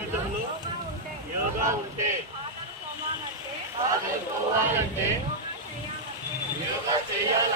జీవితంలో యోగా ఉంటే యోగా చేయాలంటే యోగా చేయాలంటే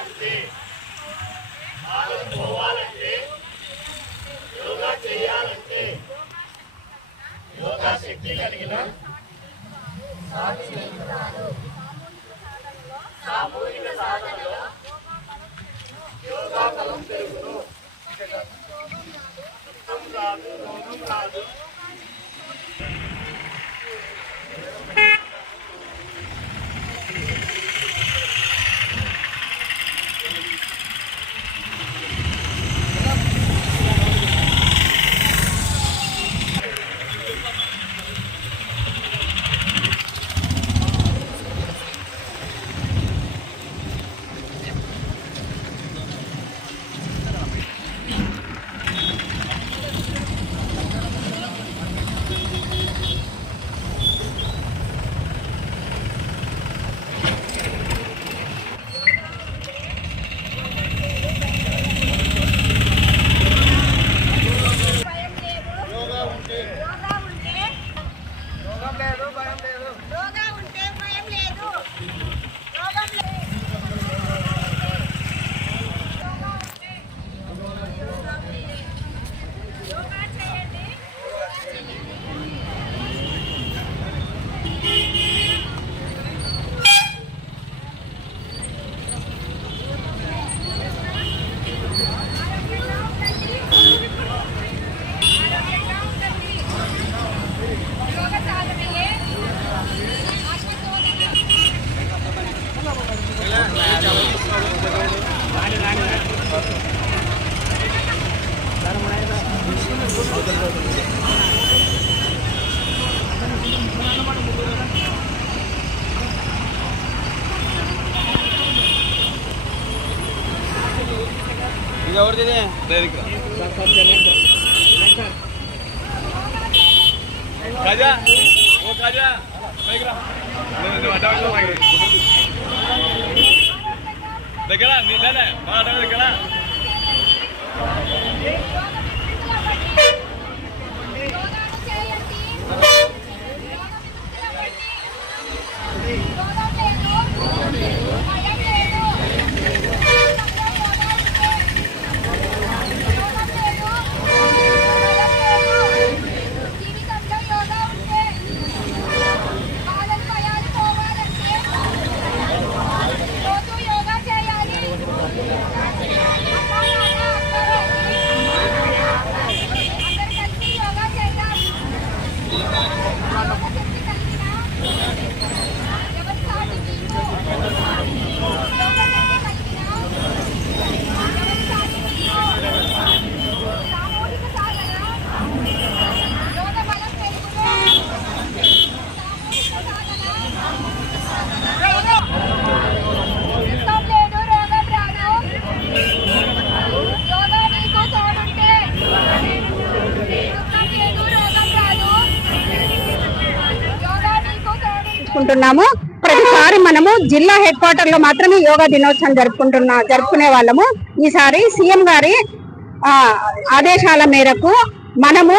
ఇది ఎవరిది కాజా ఓ కాజా దగ్గర రా దగ్గర మా దగ్గర జరుపుకుంటున్నాము. ప్రతిసారి మనము జిల్లా హెడ్ క్వార్టర్లో మాత్రమే యోగా దినోత్సవం జరుపుకుంటున్నా జరుపుకునే వాళ్ళము. ఈసారి సీఎం గారి ఆదేశాల మేరకు మనము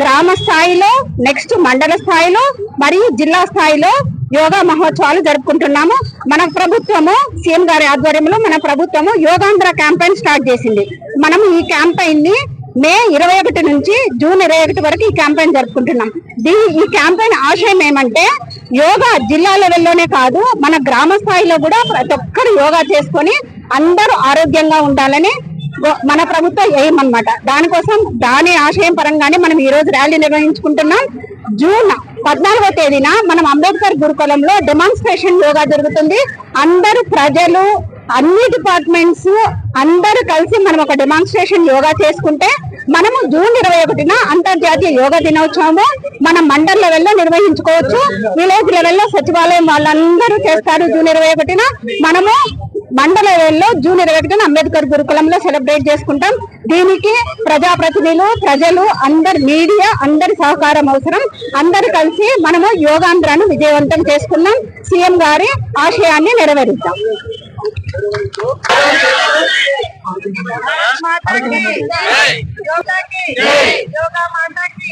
గ్రామ స్థాయిలో నెక్స్ట్ మండల స్థాయిలో మరియు జిల్లా స్థాయిలో యోగా మహోత్సవాలు జరుపుకుంటున్నాము. మన ప్రభుత్వము సీఎం గారి ఆధ్వర్యంలో మన ప్రభుత్వము యోగాంధ్ర క్యాంపెయిన్ స్టార్ట్ చేసింది. మనము ఈ క్యాంపెయిన్ని మే ఇరవై ఒకటి నుంచి జూన్ ఇరవై ఒకటి వరకు ఈ క్యాంపెయిన్ జరుపుకుంటున్నాం. దీని ఈ క్యాంపెయిన్ ఆశయం ఏమంటే యోగా జిల్లా లెవెల్లోనే కాదు మన గ్రామ స్థాయిలో కూడా ప్రతి ఒక్కరు యోగా చేసుకొని అందరూ ఆరోగ్యంగా ఉండాలని మన ప్రభుత్వ ఎయిమ్ అన్నమాట. దానికోసం దాని ఆశయం పరంగానే మనం ఈ రోజు ర్యాలీ నిర్వహించుకుంటున్నాం. జూన్ పద్నాలుగో తేదీన మనం అంబేద్కర్ గురుకులంలో డెమాన్స్ట్రేషన్ యోగా జరుగుతుంది. అందరు ప్రజలు అన్ని డిపార్ట్మెంట్స్ అందరూ కలిసి మనం ఒక డెమాన్స్ట్రేషన్ యోగా చేసుకుంటే మనము జూన్ ఇరవై ఒకటిన అంతర్జాతీయ యోగా దినోత్సవము మన మండల్ లెవెల్లో నిర్వహించుకోవచ్చు. విలేజ్ లెవెల్లో సచివాలయం వాళ్ళందరూ చేస్తారు జూన్ ఇరవై ఒకటిన. మనము మండల లెవెల్లో జూన్ ఇరవై ఒకటిన అంబేద్కర్ గురుకులంలో సెలబ్రేట్ చేసుకుంటాం. దీనికి ప్రజాప్రతినిధులు ప్రజలు అందరి మీడియా అందరి సహకారం అవసరం. అందరు కలిసి మనము యోగాంధ్రాను విజయవంతం చేసుకున్నాం. సీఎం గారి ఆశయాన్ని నెరవేరుద్దాం. యోగా మాతాకి